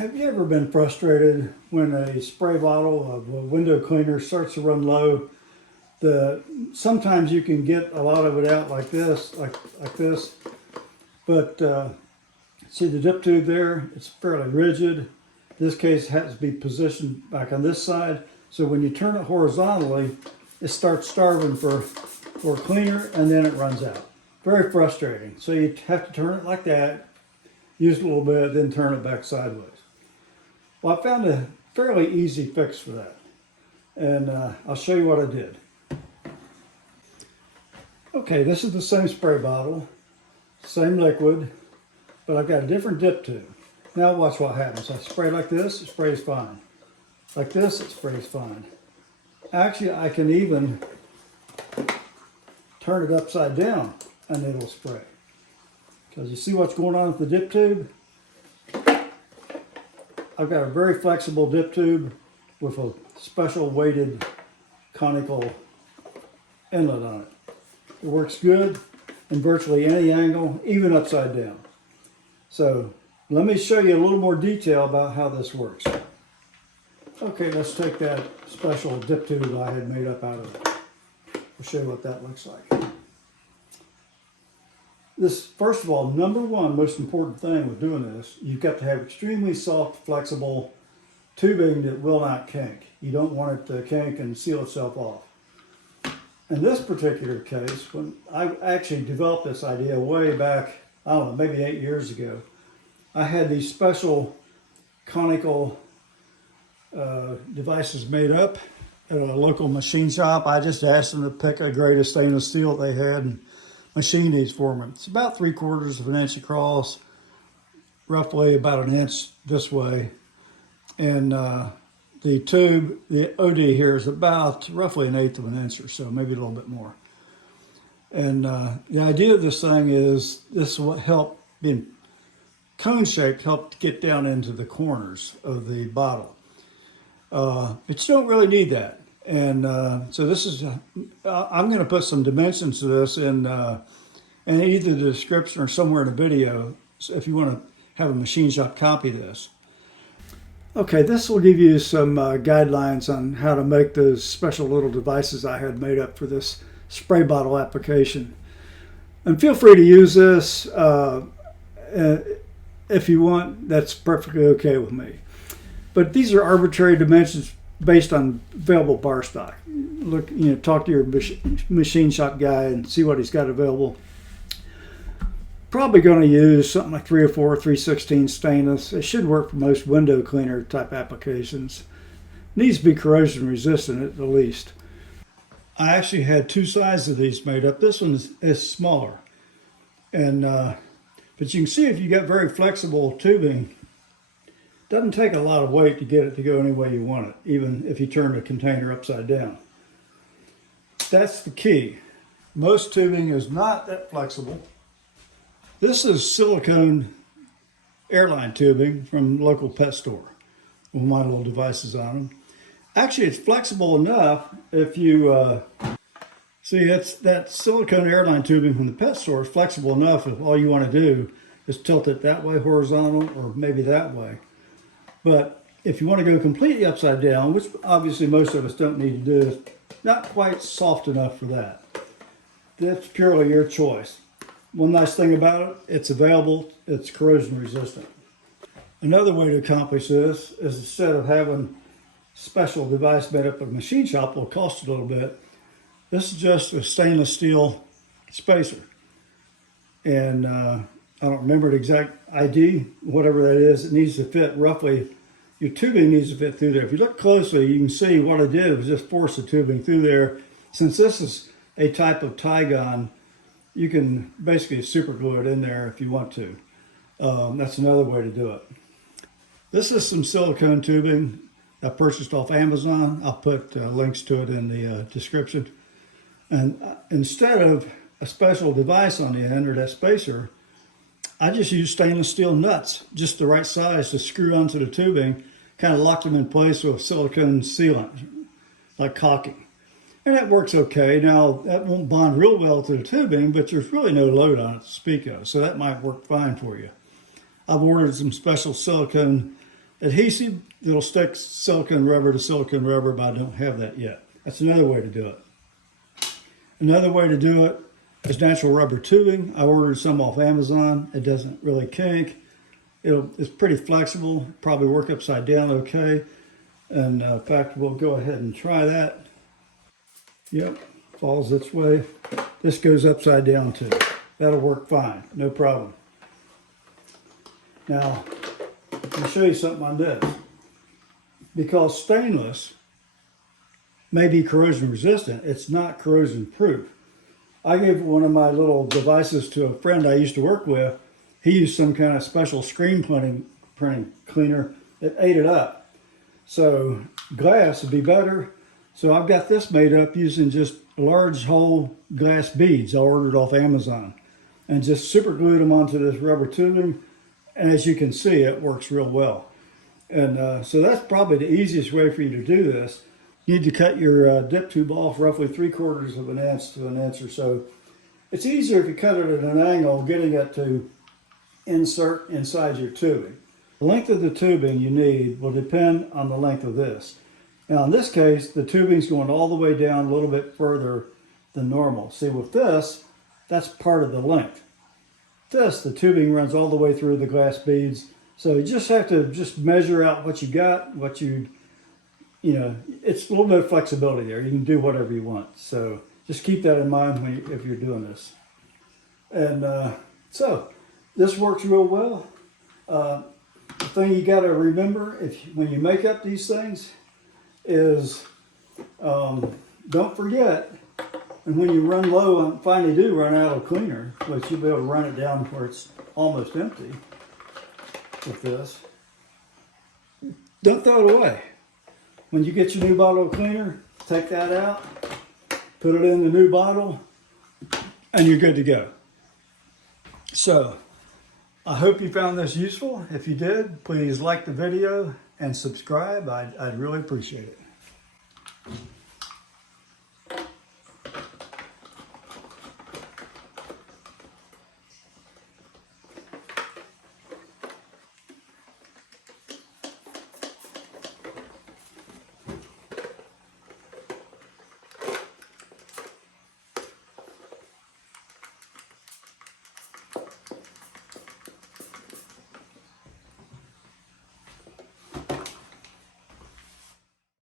Have you ever been frustrated when a spray bottle of a window cleaner starts to run low? Sometimes you can get a lot of it out like this, like this, but see the dip tube there? It's fairly rigid. In this case, it has to be positioned back on this side. So when you turn it horizontally, it starts starving for cleaner, and then it runs out. Very frustrating. So you have to turn it like that, use it a little bit, then turn it back sideways. Well, I found a fairly easy fix for that, and I'll show you what I did. Okay, this is the same spray bottle, same liquid, but I've got a different dip tube. Now watch what happens. I spray like this, it sprays fine. Like this, it sprays fine. Actually, I can even turn it upside down and it'll spray. Because you see what's going on with the dip tube? I've got a very flexible dip tube with a special weighted conical inlet on it. It works good in virtually any angle, even upside down. So let me show you a little more detail about how this works. Okay, let's take that special dip tube that I had made up out of it. I'll show you what that looks like. This, first of all, number one most important thing with doing this, you've got to have extremely soft, flexible tubing that will not kink. You don't want it to kink and seal itself off. In this particular case, when I actually developed this idea way back, I don't know, maybe 8 years ago, I had these special conical devices made up at a local machine shop. I just asked them to pick a grade of stainless steel they had and machine these for me. It's about 3/4 of an inch across, roughly about an inch this way. And the tube, the OD here is about roughly 1/8 of an inch or so, maybe a little bit more. And the idea of this thing is this will help, being cone shaped, help get down into the corners of the bottle. But you don't really need that. And so this is, I'm going to put some dimensions to this in either the description or somewhere in the video, so if you want to have a machine shop copy this. Okay, this will give you some guidelines on how to make those special little devices I had made up for this spray bottle application. And feel free to use this if you want. That's perfectly okay with me. But these are arbitrary dimensions based on available bar stock. Look, talk to your machine shop guy and see what he's got available. Probably going to use something like 304, 316 stainless. It should work for most window cleaner type applications. Needs to be corrosion resistant at the least. I actually had two sizes of these made up. This one is smaller, and but you can see if you got very flexible tubing, it doesn't take a lot of weight to get it to go any way you want it, even if you turn the container upside down. That's the key. Most tubing is not that flexible. This is silicone Airline tubing from the local pet store with my little devices on them. Actually, it's flexible enough if you see it's that silicone Airline tubing from the pet store is flexible enough if all you want to do is tilt it that way horizontal or maybe that way. But if you want to go completely upside down, which obviously most of us don't need to do, it's not quite soft enough for that. That's purely your choice. One nice thing about it, it's available, it's corrosion resistant. Another way to accomplish this is instead of having a special device made up at a machine shop, will cost a little bit. This is just a stainless steel spacer. And I don't remember the exact ID, whatever that is, it needs to fit roughly, your tubing needs to fit through there. If you look closely, you can see what I did was just force the tubing through there. Since this is a type of tie gun, you can basically super glue it in there if you want to. That's another way to do it. This is some silicone tubing I purchased off Amazon. I'll put links to it in the description. And instead of a special device on the end or that spacer, I just use stainless steel nuts, just the right size to screw onto the tubing, kind of lock them in place with silicone sealant, like caulking. And that works okay. Now, that won't bond real well to the tubing, but there's really no load on it to speak of, so that might work fine for you. I've ordered some special silicone adhesive, it'll stick silicone rubber to silicone rubber, but I don't have that yet. That's another way to do it. Another way to do it is natural rubber tubing. I ordered some off Amazon. It doesn't really kink. It's pretty flexible, probably work upside down okay. And in fact, we'll go ahead and try that. Yep, falls this way. This goes upside down too. That'll work fine, no problem. Now, let me show you something on this. Because stainless may be corrosion resistant, it's not corrosion proof. I gave one of my little devices to a friend I used to work with. He used some kind of special screen printing cleaner that ate it up. So glass would be better. So I've got this made up using just large whole glass beads I ordered off Amazon. And just super glued them onto this rubber tubing. And as you can see, it works real well. And so that's probably the easiest way for you to do this. You need to cut your dip tube off roughly 3/4 of an inch to an inch or so. It's easier if you cut it at an angle, getting it to insert inside your tubing. The length of the tubing you need will depend on the length of this. Now in this case, the tubing's going all the way down a little bit further than normal. See, with this, that's part of the length. This, the tubing runs all the way through the glass beads. So you just have to measure out what you got, it's a little bit of flexibility there. You can do whatever you want. So just keep that in mind if you're doing this. And so this works real well. The thing you got to remember when you make up these things is don't forget, and when you run low and finally do run out of cleaner, which you'll be able to run it down where it's almost empty with this, don't throw it away. When you get your new bottle of cleaner, take that out, put it in the new bottle, and you're good to go. So I hope you found this useful. If you did, please like the video and subscribe. I'd really appreciate it.